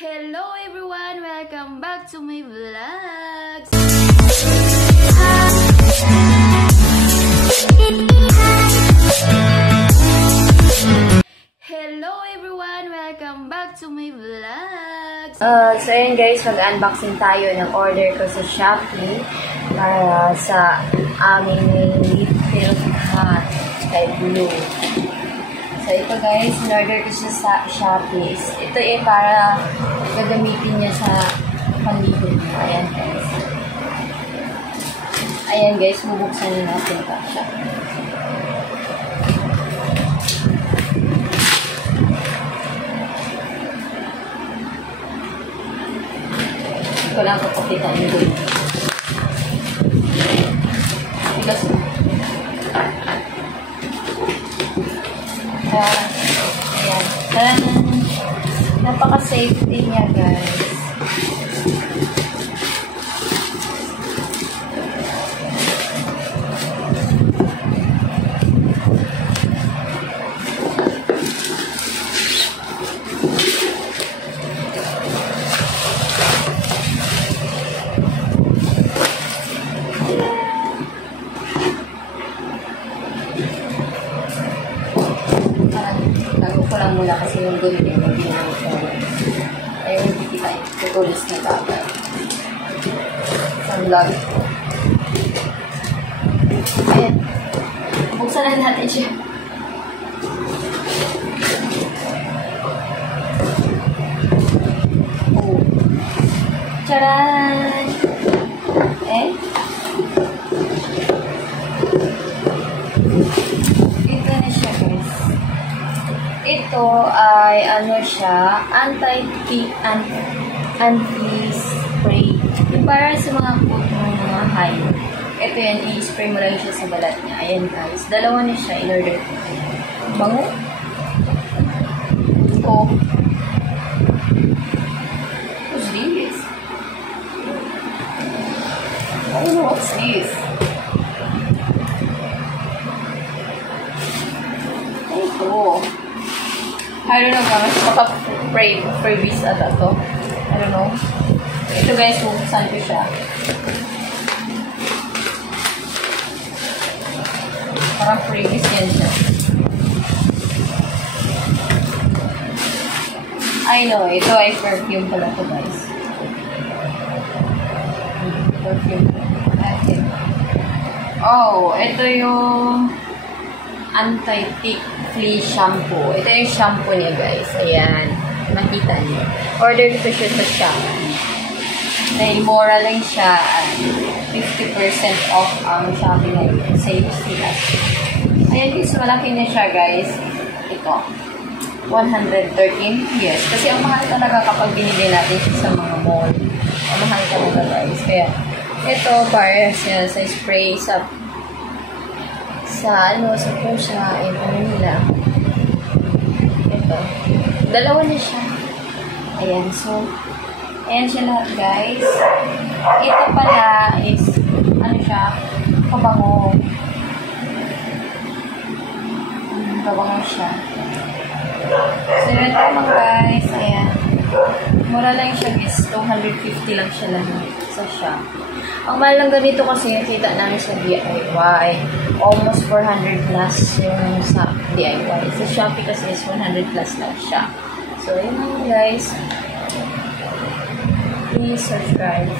Hello everyone! Welcome back to my vlogs! Hello everyone! Welcome back to my vlogs! So yun guys, mag-unboxing tayo ng order ko sa Shopee para sa aming lip hat kay Blue. So, ito guys, in-order ko siya sa Shopee. Ito para gagamitin niya sa pamilya niya. Ayan guys. Ayan guys, bubuksan na natin pa siya. Hindi ko lang kapakita niyo doon. Bigas mo. Ayan. Ayan. Napaka-safety niya, guys. Tago ko lang muna kasi yung gulit yung hindi namin siya. Ayaw hindi kita tutulis na bagay. Isang vlog. Ayan. Buksan na natin siya. Oh. Charan! Ito na siya, guys. Ito ay ano siya, anti-spray. Yung para sa mga coat ng mga high. Ito yan, i-spray mo lang siya sa balat niya. Ayan guys, dalawa na siya, in-order ko. Bango? Oh. What's this? I don't know what's this. Ito. I don't know guys, maka-freebies ata to. I don't know. Ito guys, buksan ko siya. Parang freebies yan siya. I know, ito ay perfume pala to guys. Perfume. Okay. Oh, ito yung anti-tick flea shampoo. Ito yung shampoo niya guys. Ayan. Makita niyo. Order ko siya sa Shopee. Dahil mura lang siya. 50% off ang Shopee na yun. Save sila. Ayan guys. Malaki na siya guys. Ito. 113 years. Kasi ang mahal talaga kapag binili natin siya sa mga mall. Ang mahal talaga guys. Kaya ito para siya sa spray sa pursain, ano nila. Ito. Dalawa na siya. Ayan, so, ayan siya lahat, guys. Ito pala is, ano siya, kabango. Kabango siya. So, ito naman, guys. Ayan. Mura lang siya, guys. 250 lang siya lang sa shop. Ang mahal lang ganito kasi nakita namin sa DIY. Almost 400 plus yung sa DIY. Sa Shopee kasi is 100 plus lang siya. So, yun lang guys. Please subscribe.